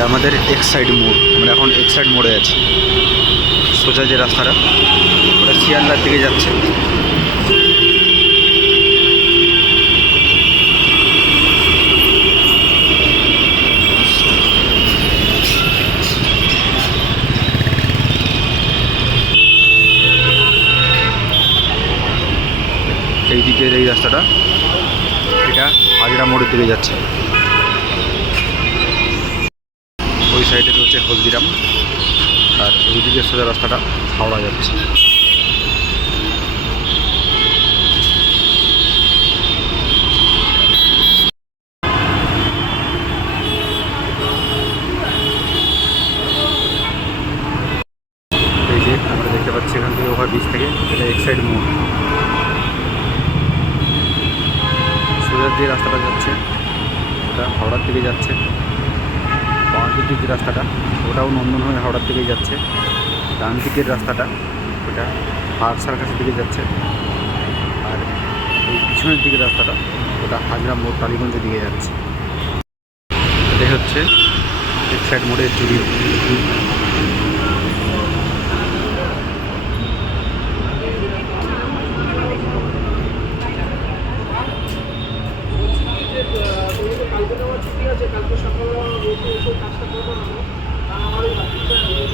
এটা আমাদের এক সাইড মোড়, আমরা এখন এক সাইড মোড়ে আছি। সোজা যে রাস্তাটা, ওটা শিয়ালদার দিকে যাচ্ছে। এই দিকের এই রাস্তাটা, এটা হাজরা মোড়ের দিকে যাচ্ছে। ওই সাইডে রয়েছে হলদিরাম। আর ওই দিকে সোজা রাস্তাটা হাওড়া যাচ্ছে। এই যে আমরা দেখতে পাচ্ছি এখান থেকে ওভারব্রিজ থেকে, এটা এক সাইড রাস্তাটা যাচ্ছে হাওড়ার দিকে যাচ্ছে। দিকের যে রাস্তাটা, ওটাও নন্দন হয়ে হাওড়ার দিকেই যাচ্ছে। ডান দিকের রাস্তাটা, ওটা পার্ক সার্কাসের দিকে যাচ্ছে। আর এই পিছনের দিকের রাস্তাটা, ওটা হাজরা মোড়, টালিগঞ্জের দিকে যাচ্ছে। এটাই হচ্ছে এক সাইড মোড়ে চুরি কালকে সকালবেলা